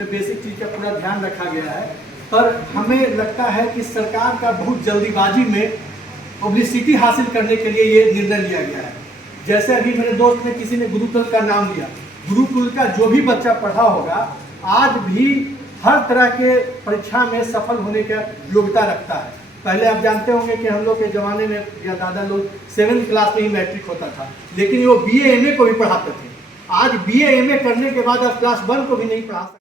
Basic चीज का पूरा ध्यान रखा गया है, पर हमें लगता है कि सरकार का बहुत जल्दीबाजी में पब्लिसिटी हासिल करने के लिए ये निर्णय लिया गया है। जैसे अभी मेरे दोस्त ने किसी ने गुरुकुल का नाम लिया, गुरुकुल का जो भी बच्चा पढ़ा होगा आज भी हर तरह के परीक्षा में सफल होने का योग्यता रखता है। पहले आप जानते होंगे कि हम लोग के ज़माने में या दादा लोग 7th क्लास में ही मैट्रिक होता था, लेकिन वो BA MA को भी पढ़ाते थे। आज BA MA करने के बाद अब क्लास 1 को भी नहीं पढ़ा सकते।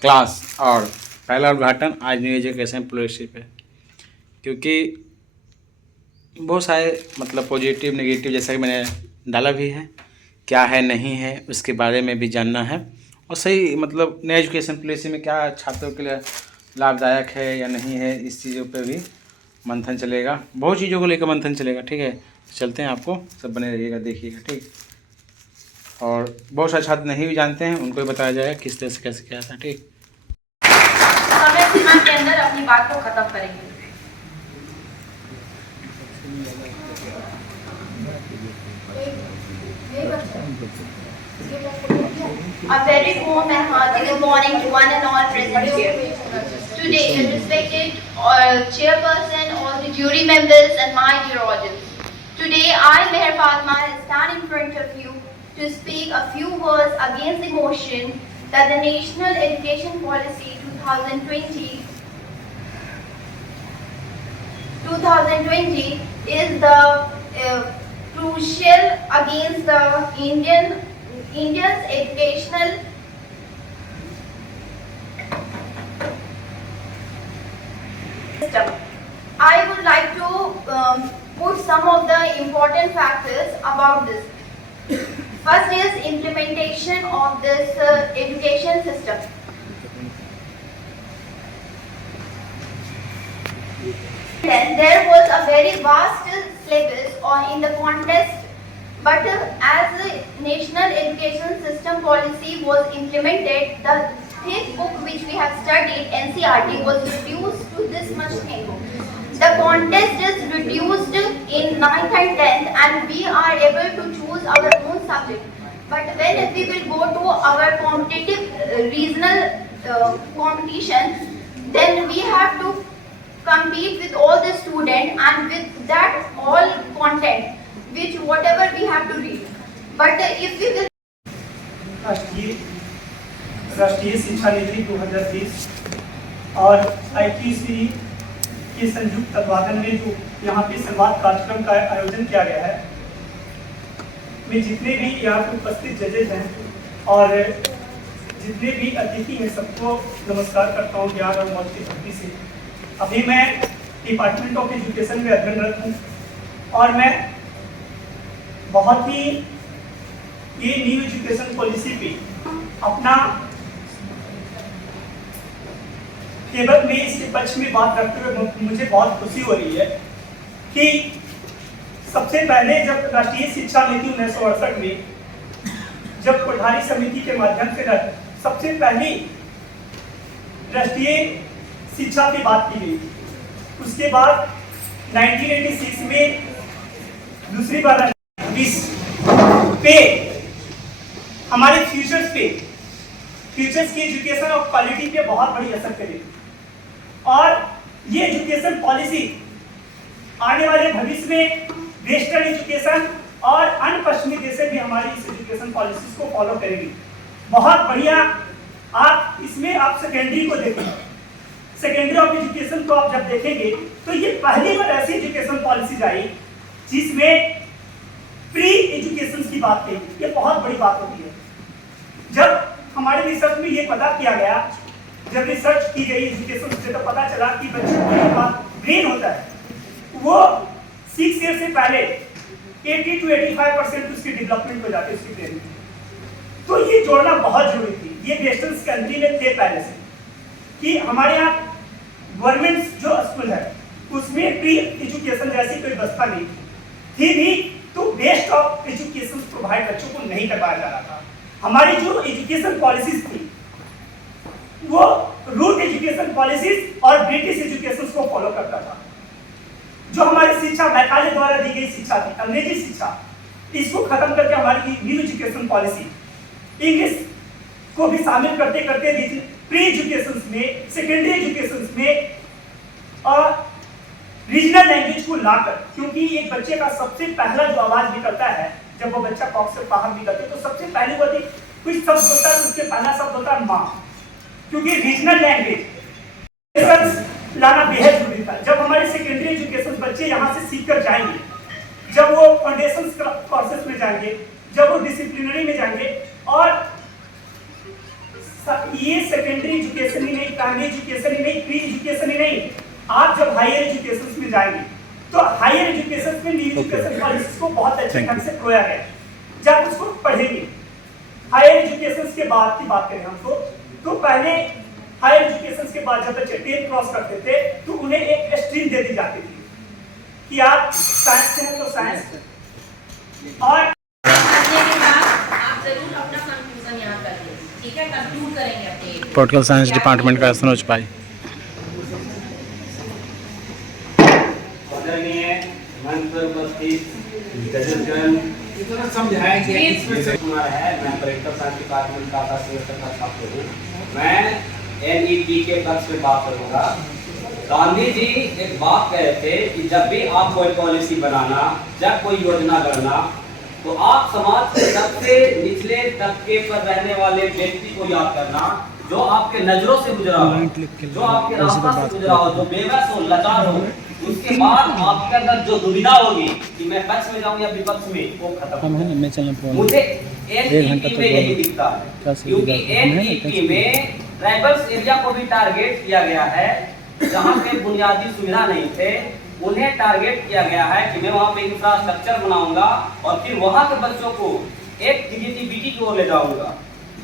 क्लास और पहला उद्घाटन आज न्यू एजुकेशन पॉलिसी पे, क्योंकि बहुत सारे मतलब पॉजिटिव नेगेटिव जैसा कि मैंने डाला भी है, क्या है नहीं है उसके बारे में भी जानना है, और सही मतलब नई एजुकेशन पॉलिसी में क्या छात्रों के लिए लाभदायक है या नहीं है, इस चीज़ों पे भी मंथन चलेगा। बहुत चीज़ों को लेकर मंथन चलेगा। ठीक है, चलते हैं, आपको सब बने रहिएगा, देखिएगा। ठीक, और बहुत सारे छात्र नहीं भी जानते हैं, उनको भी बताया जाएगा किस तरह से कैसे क्या था। ठीक, समय सीमा के अंदर अपनी बात को खत्म करेंगे। A very warm and hearty good morning to one and all present here. Today, respected chairperson, all the jury members and my dear audience. Today, I, Meher Fatma, stand in front of you to speak a few words against the motion that the National Education Policy 2020 is the crucial against the India's educational system. I would like to put some of the important factors about this. First is implementation of this education system. Then there was a very vast syllabus in the contest, but as the National Education System Policy was implemented, the thick book which we have studied, NCERT, was reduced to this much thing. The contest is reduced in 9th and 10th, and we are able to choose our own subject. But when we will go to our competitive regional competition, then we have to compete with all the students and with that all content which whatever we have to read. But if we will राष्ट्रीय शिक्षा नीति 2020 और ITC के संयुक्त तत्वाधान में जो यहाँ पे संवाद कार्यक्रम का आयोजन किया गया है, में जितने भी यहाँ पे उपस्थित जजेज हैं और जितने भी अतिथि हैं, सबको नमस्कार करता हूँ ज्ञान और मौज की भक्ति से। अभी मैं डिपार्टमेंट ऑफ एजुकेशन में अध्ययनरत हूँ और मैं बहुत ही ये न्यू एजुकेशन पॉलिसी पे अपना केवल में इसके पक्ष में बात रखते हुए मुझे बहुत खुशी हो रही है कि सबसे पहले जब राष्ट्रीय शिक्षा नीति 1968 में जब कोठारी समिति के माध्यम से सबसे पहली राष्ट्रीय शिक्षा की बात की गई, उसके बाद 1986 में दूसरी बार पे हमारे फ्यूचर्स की एजुकेशन और क्वालिटी पे बहुत बड़ी असर करेगी, और ये एजुकेशन पॉलिसी आने वाले भविष्य में वेस्टर्न एजुकेशन और अन्य पश्चिमी देशें भी हमारी इस एजुकेशन पॉलिसीज को फॉलो करेंगी। बहुत बढ़िया। आप इसमें आप सेकेंडरी को देखें, सेकेंडरी ऑफ एजुकेशन को आप जब देखेंगे तो ये पहली बार ऐसी एजुकेशन पॉलिसी आई जिसमें प्री एजुकेशन की बात कही। ये बहुत बड़ी बात होती है। जब हमारे रिसर्च में ये पता किया गया, जब रिसर्च की गई एजुकेशन से, तो पता चला कि बच्चों को ब्रेन होता है, वो 6 ईयर से पहले 80 to 85% उसकी डेवलपमेंट हो जाती है उसकी ब्रेन में। तो ये जोड़ना बहुत जरूरी थी। ये वेस्टर्न कंट्री में थे पहले से कि हमारे यहाँ गवर्नमेंट जो स्कूल है उसमें प्री एजुकेशन जैसी कोई व्यवस्था नहीं थी भी, तो बेस्ट ऑफ एजुकेशन प्रोवाइड बच्चों को नहीं करवाया जा रहा था। हमारी जो एजुकेशन पॉलिसीज थी वो रूट एजुकेशन पॉलिसीज और ब्रिटिश एजुकेशन को फॉलो करता था। जो हमारी शिक्षा मैकाले द्वारा दी गई शिक्षा थी, अंग्रेजी शिक्षा, इसको खत्म करके हमारी न्यू एजुकेशन पॉलिसी इंग्लिश को भी शामिल करते करते प्री सेकेंडरी एजुकेशन में रीजनल लैंग्वेज को लाकर, क्योंकि एक बच्चे का सबसे पहला जो आवाज निकलता है जब वो बच्चा कॉक्स से बाहर निकलता है, तो सबसे पहले वो कोई शब्द होता है, उसके पहला शब्द होता है माँ, क्योंकि रीजनल लैंग्वेज लाना बेहद जरूरी था। जब हमारे सेकेंडरी एजुकेशन बच्चे यहाँ से सीख कर जाएंगे, जब वो फाउंडेशन कोर्सेज में जाएंगे, जब वो डिसिप्लिनरी में जाएंगे, और ये सेकेंडरी एजुकेशन ही नहीं, प्राइमरी एजुकेशन ही नहीं, प्री एजुकेशन ही नहीं, आप जब हायर एजुकेशन में जाएंगे तो हायर एजुकेशन में न्यू एजुकेशन पॉलिसीज को बहुत अच्छे ढंग से खोया गया। जब उसको पढ़ेंगे, हायर एजुकेशन के बाद की बात करें हमको, तो पहले हायर एजुकेशन के बाद जब बच्चे 10th क्रॉस करते थे तो उन्हें एक स्ट्रीम दे दी जाती थी कि आप साइंस से हैं तो साइंस, और आप जरूर अपना कंक्लूजन यहाँ कर लें, ठीक है? कंक्लूड करेंगे अपने पॉलिटिकल साइंस डिपार्टमेंट का सनोज भाई। समझाया कि कुमार है, मैं पॉलिटिकल साइंस डिपार्टमेंट का सेमेस्टर का छात्र हूँ। मैं NEP के पक्ष में बात करूँगा। गांधी जी एक बात कह रहे थे कि जब भी आप कोई पॉलिसी बनाना, जब कोई योजना करना, तो आप समाज के सबसे निचले तबके पर रहने वाले व्यक्ति को याद करना, जो आपके नजरों से गुजरा हो, जो आपके रास्ता से गुजरा हो, जो बेबस हो, लाचार हो। उसके बाद आपके अंदर जो दुविधा होगी कि मैं पक्ष में जाऊं या विपक्ष में, वो खत्म। मुझे NEP में यही दिखता है, क्योंकि NEP में ट्राइबल्स एरिया को भी टारगेट किया गया है, जहाँ पे बुनियादी सुविधा नहीं थे, उन्हें टारगेट किया गया है कि मैं वहाँ पे इंफ्रास्ट्रक्चर बनाऊंगा और फिर वहाँ के बच्चों को एक क्रिएटिविटी की ओर ले जाऊंगा।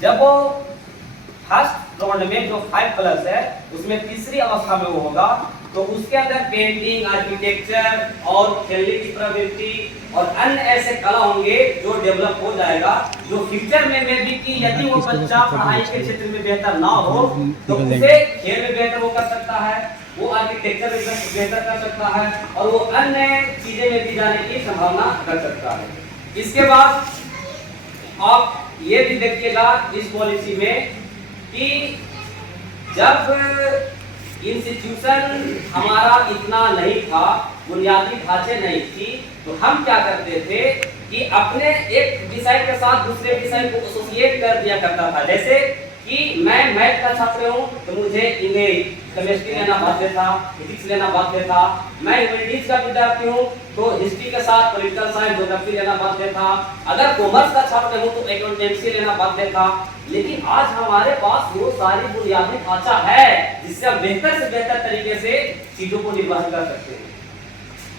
जब वो फर्स्ट राउंड में जो 5+ है, उसमें तीसरी अवस्था में वो होगा, तो उसके अंदर पेंटिंग, आर्किटेक्चर और खेलने की प्रवृत्ति और अन्य ऐसे कला होंगे जो डेवलप हो जाएगा, जो फ्यूचर में भी कि यदि वो बच्चा पढ़ाई के क्षेत्र में बेहतर ना हो तो उसे खेल में बेहतर वो कर सकता है, वो आर्किटेक्चर में बेहतर कर सकता है, और वो अन्य चीजें में भी जाने की संभावना कर सकता है। इसके बाद आप ये भी देखिएगा इस पॉलिसी में कि जब इंस्टीट्यूशन हमारा इतना नहीं था, बुनियादी ढांचे नहीं थी, तो हम क्या करते थे कि अपने एक विषय के साथ दूसरे विषय को एसोसिएट कर दिया करता था। जैसे कि मैं मैथ का छात्र हूँ तो मुझे इंग्लिश, केमिस्ट्री लेना बाध्य था, फिजिक्स लेना बाध्य था। मैं ह्यूमैनिटीज का विद्यार्थी हूँ तो हिस्ट्री के साथ पॉलिटिकल साइंस, ज्योग्राफी लेना बाध्य था। अगर कॉमर्स का छात्र हूँ तो अकाउंटेंसी लेना बाध्य था। लेकिन आज हमारे पास वो सारी बुनियादी ढांचा है जिससे हम बेहतर से बेहतर तरीके से चीजों को निर्वहन कर सकते हैं।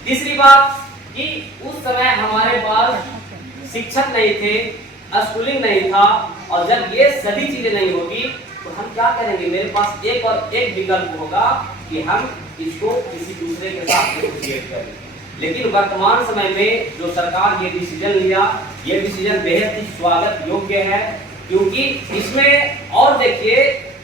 तीसरी बात कि उस समय हमारे पास शिक्षक नहीं थे, स्कूलिंग नहीं था, और जब ये सभी चीजें नहीं होगी तो हम क्या करेंगे? मेरे पास एक और एक विकल्प होगा कि हम इसको किसी दूसरे के साथ एसोसिएट करें। लेकिन वर्तमान समय में जो सरकार ये डिसीजन लिया, ये डिसीजन बेहद ही स्वागत योग्य है, क्योंकि इसमें और देखिए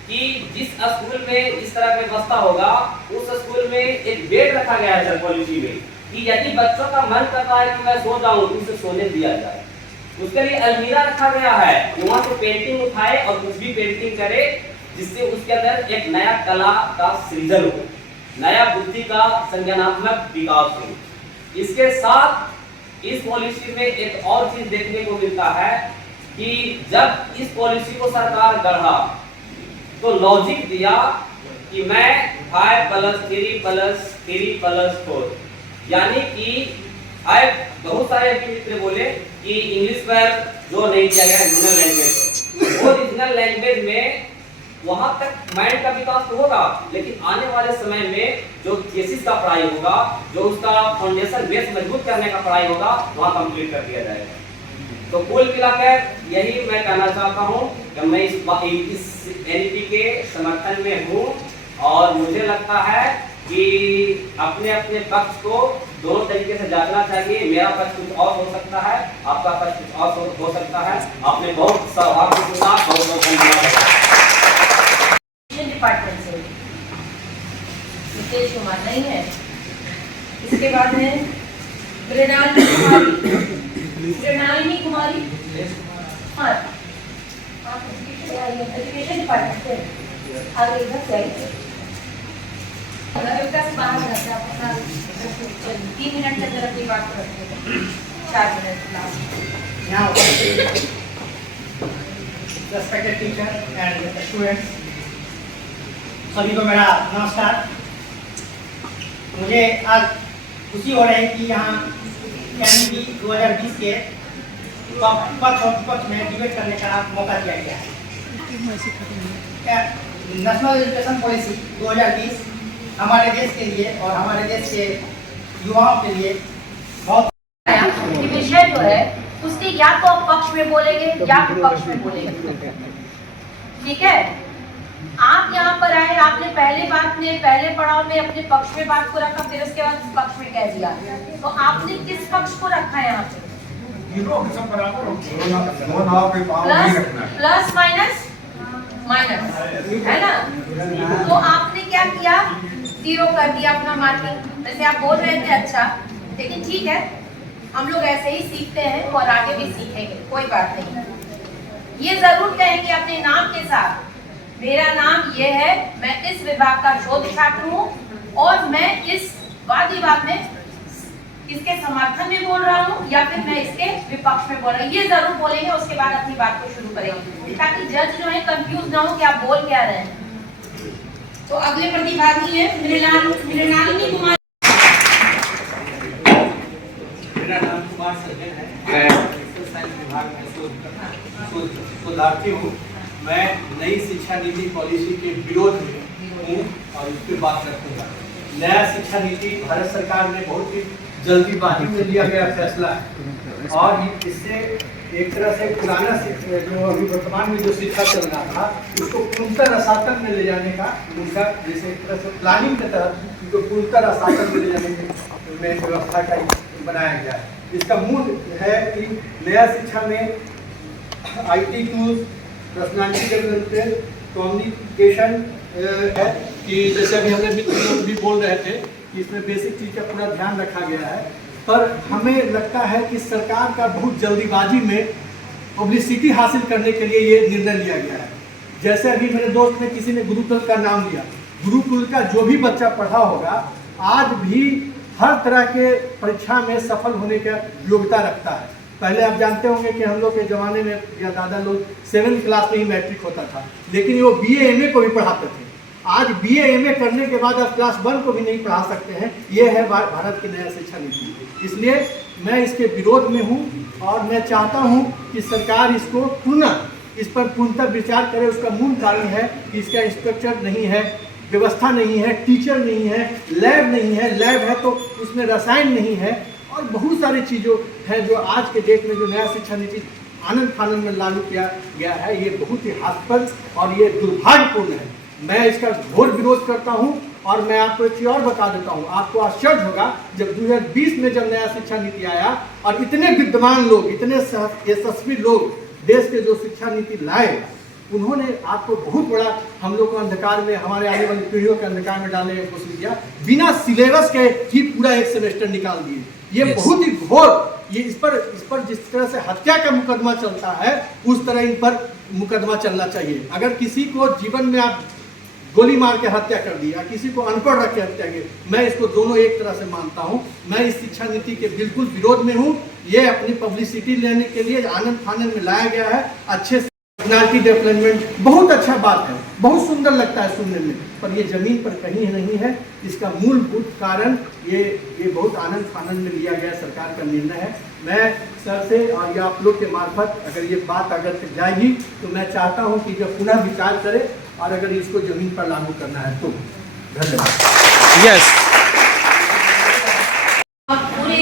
कि जिस स्कूल में इस तरह की व्यवस्था होगा, उस स्कूल में एक बेड रखा गया है सर पॉलिसी में कि यदि बच्चों का मन करता है कि मैं सो जाऊं तो उसे सोने दिया जाए। उसके लिए अलमीरा रखा गया है, वहां से पेंटिंग उठाए और कुछ भी पेंटिंग करे, जिससे उसके अंदर एक नया कला का सृजन हो, नया बुद्धि का संज्ञानात्मक विकास हो। इसके साथ इस पॉलिसी में एक और चीज देखने को मिलता है कि जब इस पॉलिसी को सरकार गढ़ा तो लॉजिक दिया कि मैं 5+3+3+4, यानी कि बहुत सारे मित्र बोले कि इंग्लिश पर जो नहीं किया गया रीजनल लैंग्वेज, वो रीजनल लैंग्वेज में वहां तक माइंड का विकास तो होगा, लेकिन आने वाले समय में जो थीसिस का पढ़ाई होगा, जो उसका फाउंडेशन बेस मजबूत करने का पढ़ाई होगा, वहां कंप्लीट कर दिया जाएगा। तो कुल मिलाकर यही मैं कहना चाहता हूं कि मैं इस NEP के समर्थन में हूं, और मुझे लगता है कि अपने अपने पक्ष को दोनों तरीके से जांचना चाहिए। मेरा पक्ष कुछ और हो सकता है, आपका पक्ष कुछ और हो सकता है। आपने बहुत सौभाग्य के साथ बहुत बहुत धन्यवाद। डिपार्टमेंट से नितेश कुमार नहीं है। इसके बाद है मृणालिनी कुमारी। हाँ, एजुकेशन डिपार्टमेंट से अगर इधर से आइए। बेटा से बाहर जाते हैं अपना 3 मिनट के अंदर अपनी बात करते हैं, 4 minute last. Now, respected teacher and students, सभी को मेरा नमस्कार। मुझे आज खुशी हो रही है कि यहाँ NEP 2020 के पक्ष और विपक्ष में डिबेट करने का मौका दिया गया है। नेशनल एजुकेशन पॉलिसी 2020 हमारे देश के लिए और हमारे देश के युवाओं के लिए बहुत ये विषय जो है उसके या तो आप पक्ष में बोलेंगे या विपक्ष में बोलेंगे, ठीक है। आप यहाँ पर आए, आपने पहले पड़ाव में अपने पक्ष में बात को रखा, फिर उसके बाद पक्ष में कह दिया, तो आपने किस पक्ष को रखा है यहाँ पे? प्लस माइनस है ना। तो आपने क्या किया, 0 कर दिया अपना मार्किंग। वैसे आप बोल रहे थे अच्छा, लेकिन ठीक है, हम लोग ऐसे ही सीखते हैं और आगे भी सीखेंगे, कोई बात नहीं। ये जरूर कहेंगे अपने नाम के साथ, मेरा नाम ये है, मैं इस विभाग का शोध छात्र हूँ और मैं इस वाद विवाद में इसके समर्थन में बोल रहा हूँ या फिर मैं इसके विपक्ष में बोल रहा हूँ, ये जरूर बोलेंगे। उसके बाद अपनी बात को शुरू करेंगे ताकि जज जो है कंफ्यूज ना हो कि आप बोल क्या रहे हैं। तो अगले प्रतिभागी है मृणालिनी कुमार। मेरा नाम कुमार सज्जन है, मैं सोशल साइंस विभाग में शोधार्थी हूँ। मैं नई शिक्षा नीति पॉलिसी के विरोध में हूँ और इस पर बात रखूँगा। नया शिक्षा नीति भारत सरकार ने बहुत ही जल्दीबाजी में लिया गया फैसला है और इससे एक तरह से पुराना जो अभी वर्तमान में जो शिक्षा चल रहा था उसको पूर्णतः रसातल में ले जाने का उनका जैसे एक तरह से प्लानिंग के तहत उनको पूर्णतः रसातल में ले जाने में व्यवस्था का बनाया गया है। इसका मूल है कि नया शिक्षा में IT tools, personality development, communication है कि जैसे अभी हमने भी बोल रहे थे कि इसमें बेसिक चीज़ का पूरा ध्यान रखा गया है। पर हमें लगता है कि सरकार का बहुत जल्दीबाजी में पब्लिसिटी हासिल करने के लिए ये निर्णय लिया गया है। जैसे अभी मेरे दोस्त ने किसी ने गुरुकुल का नाम लिया, गुरुकुल का जो भी बच्चा पढ़ा होगा आज भी हर तरह के परीक्षा में सफल होने का योग्यता रखता है। पहले आप जानते होंगे कि हम लोग के ज़माने में या दादा लोग 7th क्लास में ही मैट्रिक होता था, लेकिन वो BA MA को भी पढ़ाते थे। आज BA MA करने के बाद आप क्लास 1 को भी नहीं पढ़ा सकते हैं। ये है भारत की नया शिक्षा नीति। इसलिए मैं इसके विरोध में हूँ और मैं चाहता हूँ कि सरकार इसको इस पर पूर्णतः विचार करे। उसका मूल कारण है कि इसका स्ट्रक्चर नहीं है, व्यवस्था नहीं है, टीचर नहीं है, लैब नहीं है। लैब है तो उसमें रसायन नहीं है और बहुत सारी चीज़ों हैं जो आज के डेट में जो नया शिक्षा नीति आनंद फानंद में लागू किया गया है, ये बहुत ही हास्यास्पद और ये दुर्भाग्यपूर्ण है। मैं इसका घोर विरोध करता हूं और मैं आपको एक चीज़ और बता देता हूं। आपको आश्चर्य होगा जब 2020 में जब नया शिक्षा नीति आया और इतने विद्वान लोग, इतने यशस्वी लोग देश के जो शिक्षा नीति लाए, उन्होंने आपको बहुत बड़ा हम लोग को अंधकार में, हमारे आने वाली पीढ़ियों के अंधकार में डालने की कोशिश किया। बिना सिलेबस के ही पूरा एक सेमेस्टर निकाल दिए। ये बहुत ही घोर, ये इस पर जिस तरह से हत्या का मुकदमा चलता है उस तरह इन पर मुकदमा चलना चाहिए। अगर किसी को जीवन में आप गोली मार के हत्या कर दी या किसी को अनपढ़ रख के हत्या की, मैं इसको दोनों एक तरह से मानता हूं। मैं इस शिक्षा नीति के बिल्कुल विरोध में हूं। ये अपनी पब्लिसिटी लेने के लिए आनंद फानंद में लाया गया है। अच्छे पर्सनालिटी डेवलपमेंट बहुत अच्छा बात है, बहुत सुंदर लगता है सुनने में, पर ये जमीन पर कहीं नहीं है। इसका मूलभूत कारण ये बहुत आनंद फानंद में लिया गया सरकार का निर्णय है। मैं सर से और ये आप लोग के मार्फत अगर ये बात अगर जाएगी तो मैं चाहता हूँ कि जब पुनः विचार करें और अगर इसको जमीन पर लागू करना है तो। धन्यवाद। यस, आप पूरे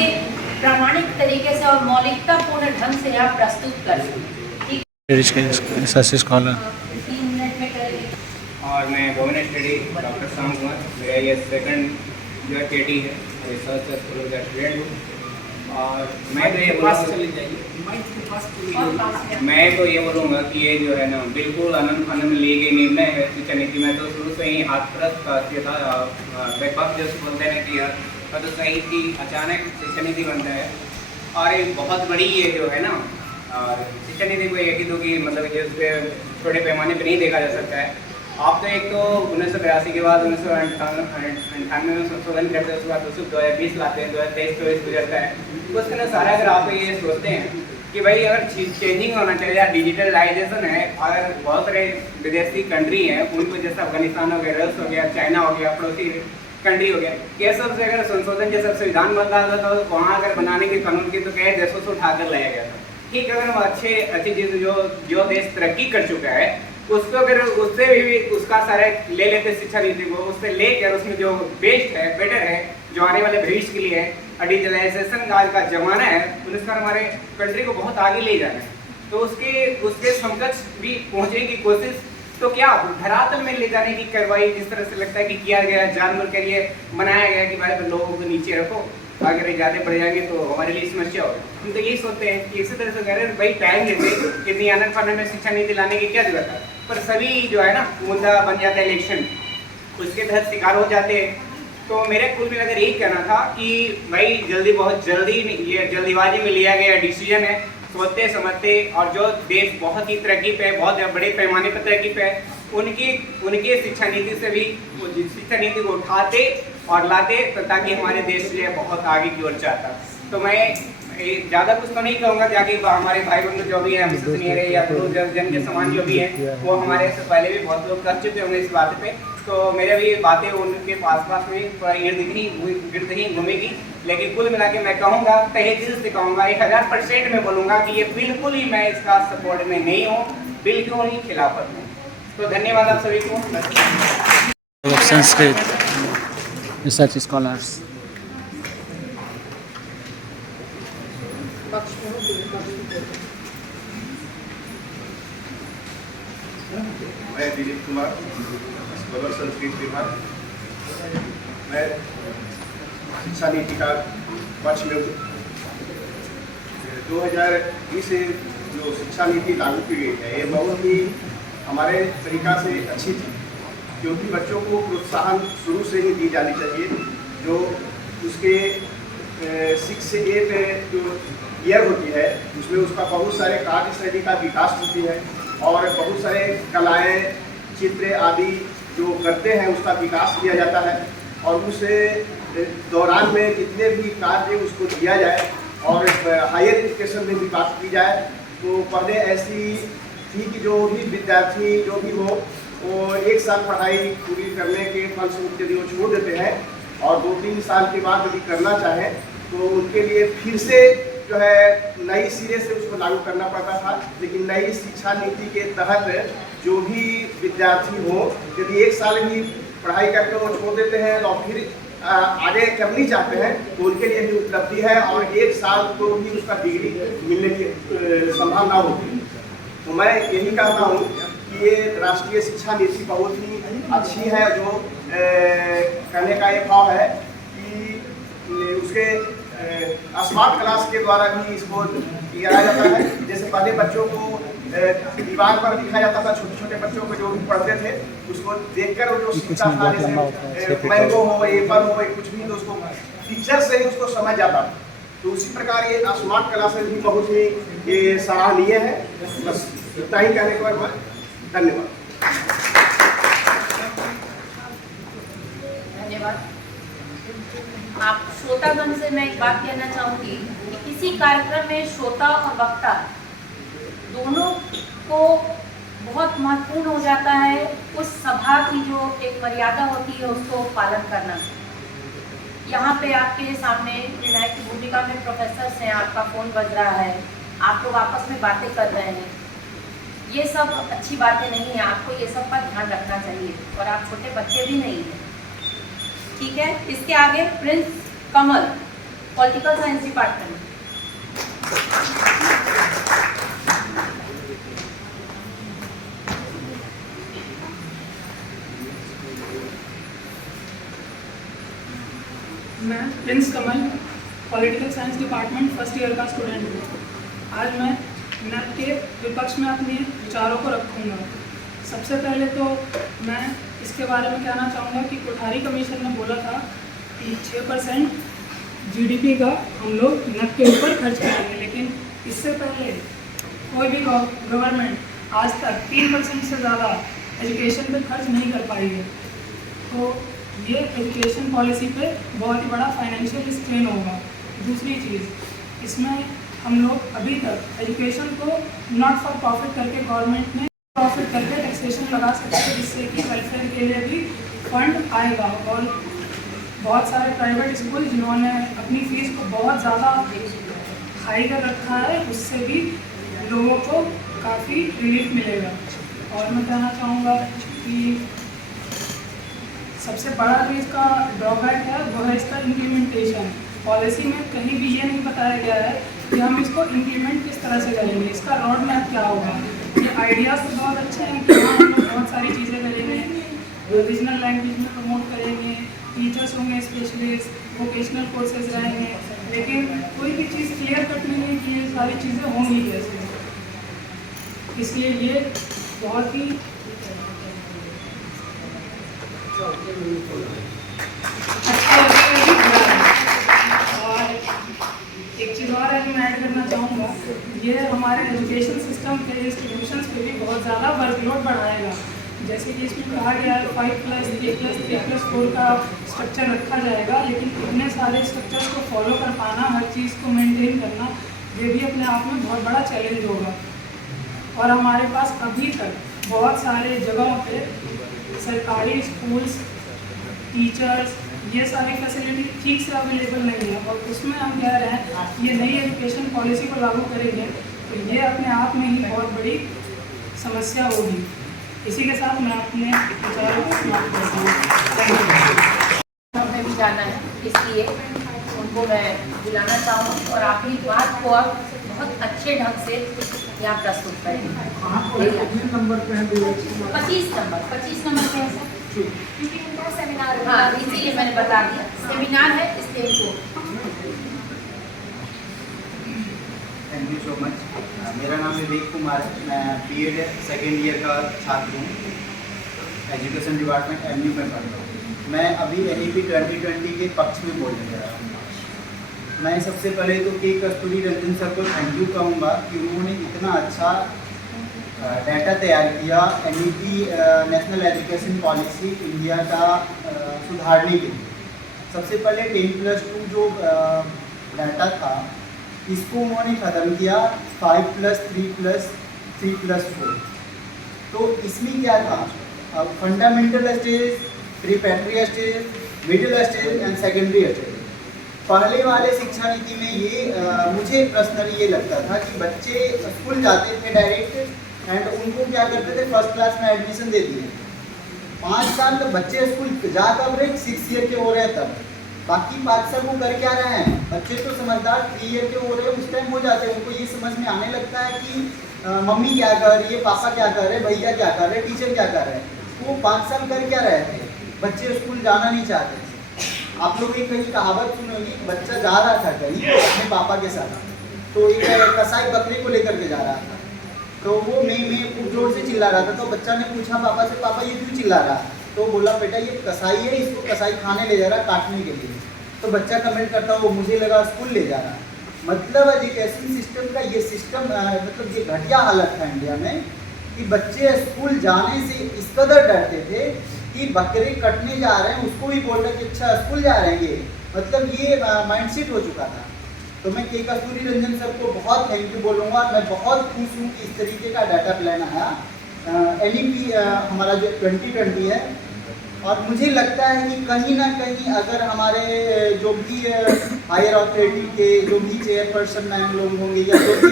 प्रामाणिक तरीके से और मौलिकतापूर्ण ढंग से यहाँ प्रस्तुत कर सकते। स्कॉलर 3 मिनट में करेंगे। और मैं women study doctor Shyam Kumar, मेरा ये सेकंड जो है KT है, रिसर्च स्कूल का स्टूडेंट हूँ। और मैं तो ये बोलूँगा कि ये जो है ना बिल्कुल आनंद फानंद में लिए गए निर्णय है शिक्षा नीति में। तो शुरू से ही हाथरस का था जो बोलते हैं कि तो सही कि अचानक शिक्षा नीति बनता है और एक बहुत बड़ी ये जो है ना और शिक्षा नीति को एक ही दो की मतलब जिस पे छोटे पैमाने पे नहीं देखा जा सकता है। आप तो एक तो 1982 के बाद 1998 में संशोधन करते हैं, उसके बाद 2020 लाते हैं, 2023-24 गुजरता है। उसके अनुसार अगर आप ये सोचते हैं कि भाई अगर चेंजिंग होना चाहिए या डिजिटलाइजेशन है, अगर बहुत सारे विदेशी कंट्री हैं उनको, जैसे अफगानिस्तान हो गया, रूस हो गया, चाइना हो गया, पड़ोसी कंट्री हो गया, ये सब से अगर संशोधन जैसा संविधान बन रहा था तो वहाँ अगर बनाने के कानून की तो कई देशों से उठाकर लाया गया था। ठीक, अगर हम अच्छी चीज़ जो देश तरक्की कर चुका है उसको अगर उससे भी उसका सारा ले लेते शिक्षा नीति को, उससे लेकर उसमें जो बेस्ट है, बेटर है, जो आने वाले भविष्य के लिए है, डिजिटलाइजेशन का आज का जमाना है, उनका हमारे कंट्री को बहुत आगे ले जाना है। तो उसके समकक्ष भी पहुँचने की कोशिश, तो क्या धरातल में ले जाने की कार्रवाई जिस तरह से लगता है कि किया गया, जानवर के लिए बनाया गया कि भाई लोगों को नीचे रखो, अगर ये ज़्यादा बढ़ जाएंगे तो हमारे लिए समस्या होगी। हम तो यही सोचते हैं कि इसी तरह से कह रहे हैं भाई टाइम लेते इतनी आनंद पाने में शिक्षा नीति लाने की क्या जरूरत है, पर सभी जो है ना मुद्दा बन जाता है इलेक्शन, उसके तहत शिकार हो जाते हैं। तो मेरे कुल मिलाकर यही कहना था कि भाई बहुत जल्दी ये जल्दीबाजी में लिया गया डिसीजन है, सोचते समझते, और जो देश बहुत ही तरक्की पे है, बहुत बड़े पैमाने पर तरक्की पे है, उनके शिक्षा नीति से भी शिक्षा नीति को उठाते और लाते तो ताकि हमारे देश जो है बहुत आगे की ओर जाता। तो मैं ज़्यादा कुछ तो नहीं कहूँगा, जाके हमारे भाई बंधु जो भी हैं हमसे सीनियर है या जन के समान जो भी है वो हमारे से पहले भी बहुत लोग कर चुके होंगे इस बात पे, तो मेरे भी बातें उनके पास में थोड़ा गिर्द ही घूमेगी। लेकिन कुल मिला के मैं कहूँगा, तहे दिल से कहूँगा, 1000% में बोलूँगा कि ये बिल्कुल ही मैं इसका सपोर्ट में नहीं हूँ, बिल्कुल ही खिलाफत हूँ। तो धन्यवाद आप सभी को। Sanskrit research scholars. मैं दिलीप कुमार, स्कॉलर संस्कृत विभाग। मैं शिक्षा नीति का पक्ष में हूँ। 2020 से जो शिक्षा नीति लागू की गई है ये बहुत ही हमारे तरीका से अच्छी थी, क्योंकि बच्चों को प्रोत्साहन शुरू से ही दी जानी चाहिए। जो उसके 6 से 8 जो ईयर होती है उसमें उसका बहुत सारे कार्यशैली का विकास होती है और बहुत सारे कलाएँ, चित्र आदि जो करते हैं उसका विकास किया जाता है, और उस दौरान में जितने भी कार्य उसको दिया जाए और हायर एजुकेशन में भी बात की जाए तो पहले ऐसी थी कि जो भी विद्यार्थी जो भी हो वो 1 साल पढ़ाई पूरी करने के फलस्वरूप यदि वो छोड़ देते हैं और 2-3 साल के बाद यदि करना चाहें तो उनके लिए फिर से जो है नई सिरे से उसको लागू करना पड़ता था। लेकिन नई शिक्षा नीति के तहत जो भी विद्यार्थी हो यदि 1 साल भी पढ़ाई करके वो छोड़ देते हैं और फिर आगे करनी चाहते हैं तो उनके लिए भी उपलब्धि है और 1 साल को भी उसका डिग्री मिलने की संभावना होती है। तो मैं यही कहता हूँ कि ये राष्ट्रीय शिक्षा नीति बहुत ही अच्छी है। जो कहने का ये भाव है कि उसके स्मार्ट क्लास के द्वारा भी इसको किया जाता है। जैसे पहले बच्चों को दीवार पर दिखाया जाता था, छोटे छोटे बच्चों को जो भी पढ़ते थे उसको देखकर वो जो सीखता था, जैसे मैंगो हो, एप्पल हो, कुछ भी तो उसको पिक्चर से ही उसको समझ जाता। तो उसी प्रकार ये स्मार्ट क्लासेस भी बहुत ही ये सराहनीय है। बस इतना ही कहने के बाद धन्यवाद। धन्यवाद। आप श्रोतागण से मैं एक बात कहना चाहूँगी कि किसी कार्यक्रम में श्रोता और वक्ता दोनों को बहुत महत्वपूर्ण हो जाता है उस सभा की जो एक मर्यादा होती है उसको पालन करना। यहाँ पे आपके सामने निर्णायक की भूमिका में प्रोफेसर हैं, आपका फ़ोन बज रहा है, आप लोग आपस में बातें कर रहे हैं, ये सब अच्छी बातें नहीं है। आपको ये सब पर ध्यान रखना चाहिए और आप छोटे बच्चे भी नहीं हैं, ठीक है। इसके आगे Prince Kamal, political science department. मैं Prince Kamal, political science department first year का स्टूडेंट हूँ। आज मैं नैप के विपक्ष में अपने विचारों को रखूँगा। सबसे पहले तो मैं इसके बारे में कहना चाहूँगा कि कोठारी कमीशन ने बोला था कि 6% GDP का हम लोग नैप के ऊपर खर्च करेंगे, लेकिन इससे पहले कोई भी गवर्नमेंट आज तक 3% से ज़्यादा एजुकेशन पे खर्च नहीं कर पाई है। तो ये एजुकेशन पॉलिसी पे बहुत ही बड़ा फाइनेंशियल स्ट्रेन होगा। दूसरी चीज़, इसमें हम लोग अभी तक एजुकेशन को नॉट फॉर प्रॉफिट करके गवर्नमेंट ने प्रॉफिट करके टैक्सेशन लगा सकते हैं, जिससे कि वेलफेयर के लिए भी फंड आएगा। और बहुत सारे प्राइवेट स्कूल जिन्होंने अपनी फ़ीस को बहुत ज़्यादा हाई कर रखा है, उससे भी लोगों को काफ़ी रिलीफ मिलेगा। और मैं कहना चाहूँगा कि सबसे बड़ा जो इसका ड्रॉबैक है वो है इसका इम्प्लीमेंटेशन। पॉलिसी में कहीं भी ये नहीं बताया गया है कि हम इसको इम्प्लीमेंट किस तरह से करेंगे, इसका रोड मैप क्या होगा। ये आइडियाज़ तो बहुत अच्छे हैं कि हाँ हम लोग बहुत सारी चीज़ें करेंगे, रीजनल लैंग्वेज में प्रमोट करेंगे, टीचर्स होंगे स्पेशलिस्ट, वोकेशनल कोर्सेज रहेंगे, लेकिन कोई भी चीज़ क्लियर कट नहीं है कि ये सारी चीज़ें होंगी कैसे। इसलिए ये बहुत ही अच्छा और एक चीज़ और है कि मैं ऐड करना चाहूँगा, ये हमारे एजुकेशन सिस्टम के इंस्टीट्यूशंस पे भी बहुत ज़्यादा वर्कलोड बढ़ाएगा। जैसे कि इसमें कहा गया है 5+3+3+4 का स्ट्रक्चर रखा जाएगा, लेकिन इतने सारे स्ट्रक्चर्स को फॉलो कर पाना, हर चीज़ को मेंटेन करना, ये भी अपने आप में बहुत बड़ा चैलेंज होगा। और हमारे पास अभी तक बहुत सारे जगहों पे सरकारी स्कूल्स, टीचर्स, ये सारी फैसिलिटी ठीक से अवेलेबल नहीं है। और उसमें हम कह रहे हैं ये नई एजुकेशन पॉलिसी को लागू करेंगे तो ये अपने आप में ही बहुत बड़ी समस्या होगी। इसी के साथ मैं अपने विचारों को समाप्त करता हूँ। Thank you. हमें भी जाना है, इसलिए उनको मैं बुलाना चाहूँगी और आपकी बात को आप बहुत अच्छे ढंग से यहाँ प्रस्तुत करेंगे। 25 नंबर क्या है सर? क्योंकि उनका सेमिनार है। हाँ, इसीलिए मैंने बता दिया सेमिनार है, इसलिए उनको। Thank you so much. मेरा नाम विवेक कुमार है, मैं बीएड सेकेंड ईयर का छात्र हूँ, एजुकेशन डिपार्टमेंट एमयू में पढ़ रहा हूँ। मैं अभी NEP 2020 के पक्ष में बोलने जा रहा हूँ। मैं सबसे पहले तो के कस्तूरी रंजन सर को थैंक यू कहूँगा कि उन्होंने इतना अच्छा डाटा तैयार किया NEP national education policy India का सुधारने के लिए। सबसे पहले 10+2 जो डाटा था इसको उन्होंने ख़त्म किया 5+3+3+4। तो इसमें क्या था, fundamental stage, preparatory stage, middle stage and secondary stage. पहले वाले शिक्षा नीति में ये मुझे पर्सनली ये लगता था कि बच्चे स्कूल जाते थे डायरेक्ट एंड उनको क्या करते थे, फर्स्ट क्लास में एडमिशन दे दिए। 5 साल तक बच्चे स्कूल जा कर रहे, 6 ईयर के हो रहे हैं तब, बाकी 5 साल वो कर क्या रहे हैं। बच्चे तो समझदार 3 ईयर के हो रहे हैं उस टाइम हो जाते हैं, उनको ये समझ में आने लगता है कि मम्मी क्या कर रही है, पापा क्या कर रहे हैं, भैया क्या कर रहे हैं, टीचर क्या कर रहे हैं। वो 5 साल कर क्या रहे थे, बच्चे स्कूल जाना नहीं चाहते थे। आप लोग एक कहीं कहावत सुने होगी, बच्चा जा रहा था कहीं अपने पापा के साथ, तो एक कसाई बकरे को लेकर के जा रहा था, तो वो मैं खूब जोर से चिल्ला रहा था। तो बच्चा ने पूछा पापा से, पापा ये क्यों चिल्ला रहा है? तो बोला बेटा ये कसाई है, इसको कसाई खाने ले जा रहा काटने के लिए। तो बच्चा कमेंट करता वो मुझे लगा स्कूल ले जा रहा। मतलब एजुकेशन सिस्टम का ये सिस्टम मतलब ये घटिया हालत था इंडिया में कि बच्चे स्कूल जाने से इस कदर डरते थे कि बकरे कटने जा रहे हैं उसको भी बोल रहे कि अच्छा स्कूल जा रहे हैं ये, मतलब ये माइंडसेट हो चुका था। तो मैं के कस्तूरी रंजन सर को बहुत थैंक यू बोलूँगा। मैं बहुत खुश हूँ कि इस तरीके का डाटा प्लान आया। NEP हमारा जो 2020 है, और मुझे लगता है कि कहीं ना कहीं अगर हमारे जो भी हायर अथॉरिटी के जो भी चेयरपर्सन मैम लोग होंगे या जो भी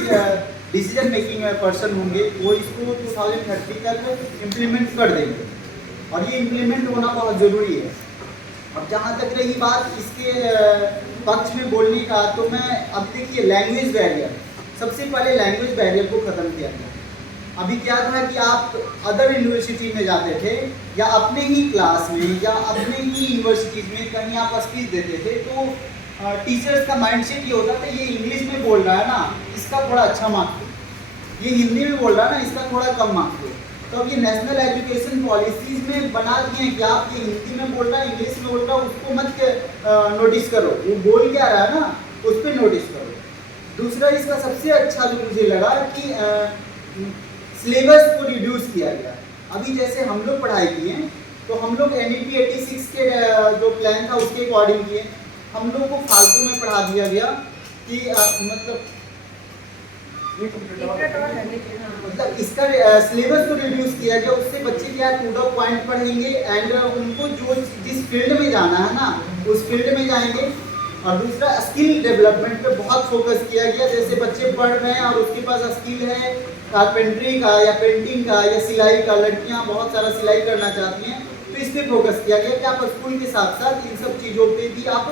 डिसीजन मेकिंग पर्सन होंगे वो इसको 2030 तक इम्प्लीमेंट कर देंगे, और ये इम्प्लीमेंट होना बहुत ज़रूरी है। अब जहाँ तक रही बात इसके पक्ष में बोलने का, तो मैं अब देखिए लैंग्वेज बैरियर, सबसे पहले लैंग्वेज बैरियर को ख़त्म किया गया। अभी क्या था कि आप अदर यूनिवर्सिटी में जाते थे या अपने ही क्लास में या अपने ही यूनिवर्सिटीज़ में कहीं आप स्पीच देते थे, तो टीचर्स का माइंडसेट ये होता था ये इंग्लिश में बोल रहा है ना, इसका थोड़ा अच्छा मार्क्स दो, ये हिंदी में बोल रहा है ना, इसका थोड़ा कम मार्क्स दो। तो अब ये नेशनल एजुकेशन पॉलिसीज़ में बना दिए हैं कि आप ये हिंदी में बोल रहा है, इंग्लिश में बोल रहा है, उसको मत नोटिस करो, वो बोल क्या रहा है ना उस पर नोटिस करो। दूसरा इसका सबसे अच्छा जो मुझे लगा कि सिलेबस को रिड्यूस किया गया। अभी जैसे हम लोग पढ़ाई किए तो हम लोग NEP 86 के जो प्लान था उसके अकॉर्डिंग किए। हम लोग को फालतू में पढ़ा दिया गया कि मतलब इसका सिलेबस को रिड्यूस किया गया। उससे बच्चे क्या टू द पॉइंट पढ़ेंगे एंड उनको जो जिस फील्ड में जाना है ना उस फील्ड में जाएंगे। और दूसरा स्किल डेवलपमेंट पे बहुत फोकस किया गया। जैसे बच्चे पढ़ रहे हैं और उसके पास स्किल है कारपेंट्री का या पेंटिंग का या सिलाई का, लड़कियां बहुत सारा सिलाई करना चाहती हैं, तो इस पे फोकस किया गया कि आप स्कूल के साथ साथ इन सब चीज़ों पे भी आप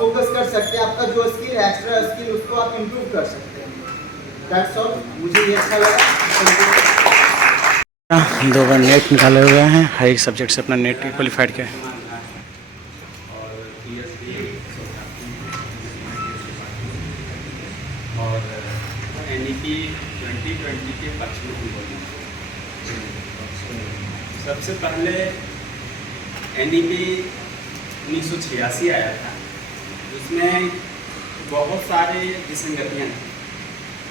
फोकस कर सकते हैं। आपका जो स्किल है एक्स्ट्रा स्किल उसको आप इम्प्रूव कर सकते हैं। That's all. मुझे ये अच्छा लगा। 2 बार नेट निकाले हुए हैं, हर एक सब्जेक्ट से अपना नेट क्वालिफाइड किया है। और NEP 2020 के पक्ष में भी बोलना। सबसे पहले NEP 1986 आया था, उसमें बहुत सारे विसंगतियाँ थी।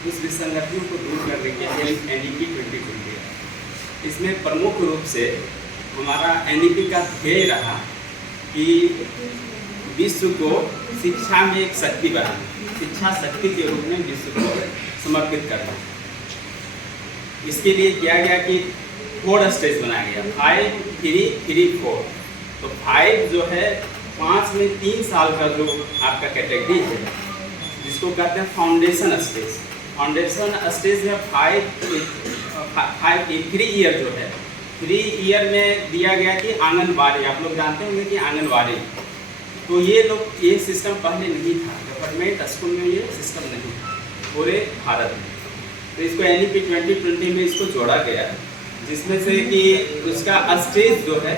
उस विसंगतियों को दूर करने के लिए NEP 2020 आया। इसमें प्रमुख रूप से हमारा NEP का ध्येय रहा कि विश्व को शिक्षा में एक शक्ति बनाना, शिक्षा शक्ति के रूप में विश्व को समर्पित करना। इसके लिए किया गया कि 4 स्टेज बनाया गया, 5, 3, 3, 4। तो 5 जो है 5 में 3 साल का जो आपका कैटेगरी है जिसको कहते हैं फाउंडेशन स्टेज। फाउंडेशन स्टेज है 3 ईयर जो है 3 ईयर में दिया गया कि आंगनबाड़ी, आप लोग जानते होंगे कि आंगनबाड़ी, तो ये सिस्टम पहले नहीं था। गवर्नमेंट स्कूल में ये सिस्टम नहीं था पूरे भारत में। तो इसको NEP 2020 में इसको जोड़ा गया, जिसमें से कि उसका स्टेज जो है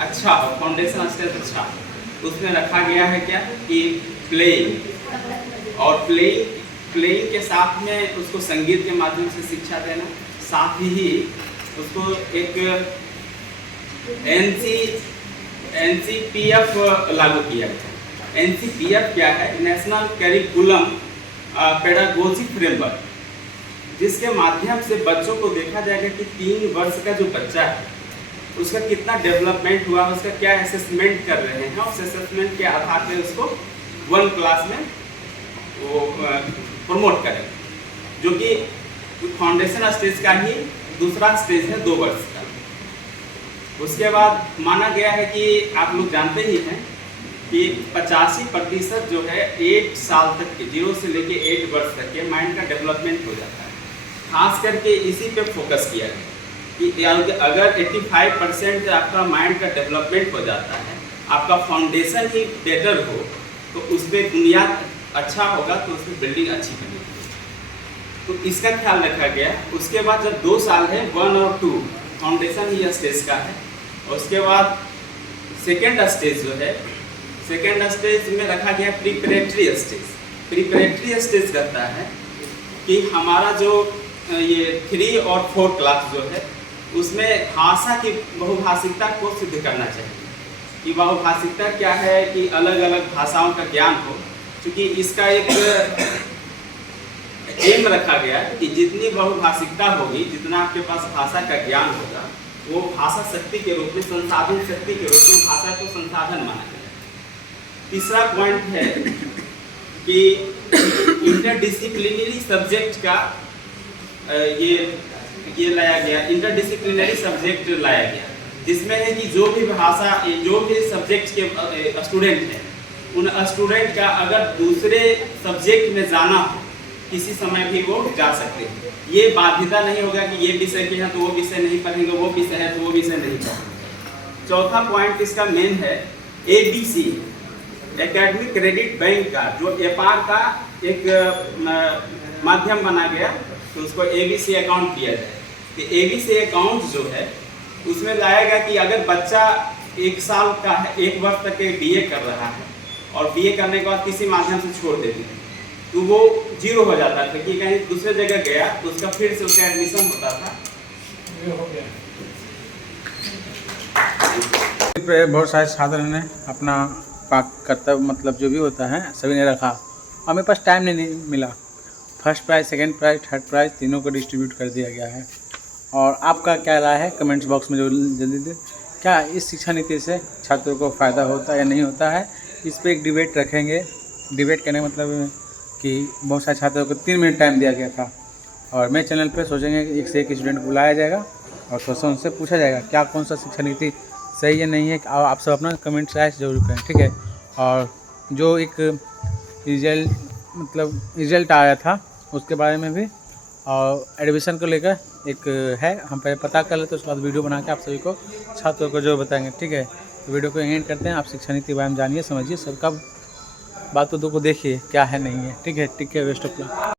अच्छा हो, फाउंडेशन स्टेज अच्छा। उसमें रखा गया है क्या कि प्लेइंग, और प्लेइंग के साथ में उसको संगीत के माध्यम से शिक्षा देना, साथ ही उसको एक NCPF लागू किया गया। NCPF क्या है? नेशनल करिकुलम पेडागोजी फ्रेमवर्क, जिसके माध्यम से बच्चों को देखा जाएगा कि 3 वर्ष का जो बच्चा है उसका कितना डेवलपमेंट हुआ, उसका क्या असेसमेंट कर रहे हैं, उस असेसमेंट के आधार पर उसको 1 क्लास में वो प्रमोट करें, जो कि फाउंडेशन स्टेज का ही दूसरा स्टेज है 2 वर्ष का। उसके बाद माना गया है कि आप लोग जानते ही हैं कि 85% जो है 8 साल तक के 0 से लेके 8 वर्ष तक के माइंड का डेवलपमेंट हो जाता है। खास करके इसी पे फोकस किया गया कि अगर 85% आपका माइंड का डेवलपमेंट हो जाता है, आपका फाउंडेशन ही बेटर हो, तो उस पर बुनियाद अच्छा होगा, तो उस पर बिल्डिंग अच्छी बनेगी। तो इसका ख्याल रखा गया। उसके बाद जब 2 साल है 1 और 2 फाउंडेशन ही स्टेज का है। उसके बाद सेकेंड स्टेज जो है, सेकेंड स्टेज में रखा गया प्रीपरेटरी स्टेज। प्रीपरेटरी स्टेज कहता है कि हमारा जो ये 3 और 4 क्लास जो है उसमें भाषा की बहुभाषिकता को सिद्ध करना चाहिए कि बहुभाषिकता क्या है, कि अलग अलग भाषाओं का ज्ञान हो। क्योंकि इसका एक एम रखा गया कि जितनी बहुभाषिकता होगी, जितना आपके पास भाषा का ज्ञान होगा, वो भाषा शक्ति के रूप में, संसाधन शक्ति के रूप में भाषा को संसाधन माना जाए। तीसरा पॉइंट है कि इंटरडिसिप्लिनरी सब्जेक्ट का ये लाया गया, इंटरडिसिप्लिनरी सब्जेक्ट लाया गया, जिसमें है कि जो भी भाषा, जो भी सब्जेक्ट के स्टूडेंट हैं, उन स्टूडेंट का अगर दूसरे सब्जेक्ट में जाना हो किसी समय भी वो जा सकते हैं। ये बाध्यता नहीं होगा कि ये विषय के हैं तो वो विषय नहीं पढ़ेंगे, वो विषय है तो वो विषय नहीं पढ़ेंगे। चौथा पॉइंट इसका मेन है ABC, एकेडमिक क्रेडिट बैंक का, जो एपार का एक माध्यम बना गया, तो उसको ABC अकाउंट दिया जाए। तो ABC अकाउंट जो है उसमें लाएगा कि अगर बच्चा 1 साल का है, 1 वर्ष तक BA कर रहा है और BA करने के बाद किसी माध्यम से छोड़ देते हैं, तो वो 0 हो जाता था कि कहीं दूसरे जगह गया तो उसका फिर से उसका एडमिशन होता था। बहुत सारे छात्र ने अपना कर्तव्य मतलब जो भी होता है सभी ने रखा। और मेरे पास टाइम नहीं मिला। First prize, second prize, third prize तीनों को डिस्ट्रीब्यूट कर दिया गया है। और आपका क्या राय है कमेंट्स बॉक्स में जो जल्दी दे। क्या इस शिक्षा नीति से छात्रों को फ़ायदा होता है या नहीं होता है, इस पर एक डिबेट रखेंगे। डिबेट करने का मतलब कि बहुत सारे छात्रों को 3 मिनट टाइम दिया गया था और मेरे चैनल पे सोचेंगे कि एक से एक स्टूडेंट बुलाया जाएगा और थोड़ा सा उनसे पूछा जाएगा क्या कौन सा शिक्षा नीति सही है नहीं है। आप सब अपना कमेंट राय जरूर करें, ठीक है। और जो एक रिजल्ट आया था उसके बारे में भी और एडमिशन को लेकर एक है, हम पहले पता कर लेते हैं, उसके बाद वीडियो बना के आप सभी को छात्रों को जो बताएंगे, ठीक है। तो वीडियो को एंड करते हैं। आप शिक्षा नीति के बारे में जानिए, समझिए, सबका बातों को देखिए क्या है नहीं है, ठीक है। Take care, best of luck.